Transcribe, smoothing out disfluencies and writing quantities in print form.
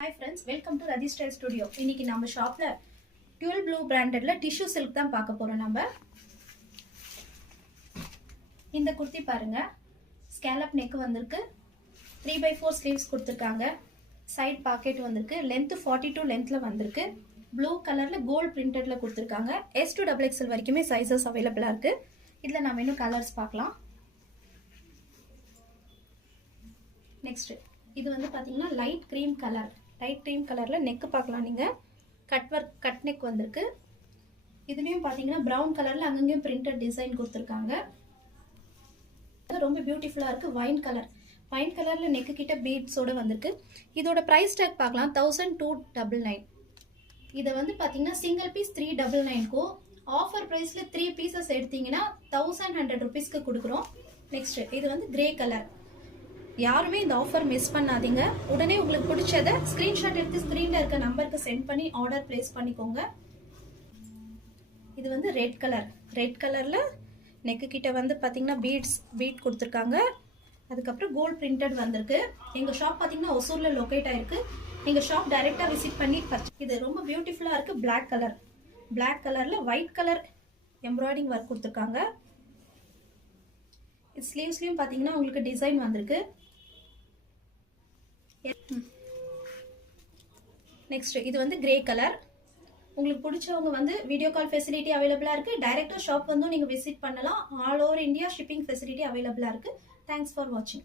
Hi friends, welcome to Radhi Style Studio. இன்னைக்கு நம்ம ஷாப்ல Dual Blue brandedல tissue silk தான் பார்க்க போறோம் நம்ம. இந்த குர்த்தி பாருங்க. Scallop neck வந்திருக்கு. 3/4 sleeves கொடுத்திருக்காங்க. Side pocket வந்திருக்கு. Length 42 lengthல வந்திருக்கு. Blue கலர்ல gold printedல கொடுத்திருக்காங்க. S to XXL வரைக்குமே sizes available இருக்கு. இதுல நாம இன்னும் கலர்ஸ் பார்க்கலாம். Next இது வந்து பாத்தீங்கன்னா light cream color. Light cream கலர்ல நெக் பார்க்கலாம் நீங்க. கட் ஒர்க் கட் நெக் வந்திருக்கு. இதுலயும் பாத்தீங்கன்னா பிரவுன் கலர்ல அங்கங்கேயும் பிரிண்டட் டிசைன் கொடுத்திருக்காங்க. ரொம்ப பியூட்டிஃபுல்லா இருக்கு. Wine colour. வைன் கலர்ல நெக் கிட்ட பீட்ஸோட வந்திருக்கு. இதோட பிரைஸ் டாக் பார்க்கலாம். 1299. இத வந்து பாத்தீங்கன்னா சிங்கிள் பீஸ் 399 கோ ஆஃபர் பிரைஸ்ல 3 பீசஸ் எடுத்தீங்கன்னா 1100 ரூபீஸ்க்கு கொடுக்குறோம். நெக்ஸ்ட் இது வந்து கிரே கலர். யாருமே இந்த ஆஃபர் மிஸ் பண்ணாதீங்க. உடனே உங்களுக்கு பிடிச்சத ஸ்கிரீன்ஷாட் எடுத்து ஸ்கிரீன்ல இருக்க நம்பருக்கு சென்ட் பண்ணி ஆர்டர் பிளேஸ் பண்ணிக்கோங்க. இது வந்து ரெட் கலர். ரெட் கலர்ல நெக் கிட்ட வந்து பாத்தீங்கன்னா பீட் கொடுத்திருக்காங்க. அதுக்கப்புறம் கோல்ட் பிரிண்டட் வந்திருக்கு. எங்க ஷாப் பாத்தீங்கன்னா ஒசூர்ல லொகேட் ஆயிருக்கு. நீங்க ஷாப் டைரக்டா விசிட் பண்ணி இது ரொம்ப பியூட்டிஃபுல்லா இருக்கு. Black colour. Black கலர்ல ஒயிட் கலர் எம்ப்ராய்டிங் ஒர்க் கொடுத்திருக்காங்க. ஸ்லீவ்ஸ்லயும் பாத்தீங்கன்னா உங்களுக்கு டிசைன் வந்திருக்கு. நெக்ஸ்ட் இது வந்து கிரே கலர். உங்களுக்கு பிடிச்சவங்க வந்து வீடியோ கால் ஃபெசிலிட்டி அவைலபிளா இருக்கு. டைரக்டா ஷாப் வந்து நீங்க விசிட் பண்ணலாம். All over India shipping facility அவைலபிளா இருக்கு. தேங்க்ஸ் ஃபார் வாட்சிங்.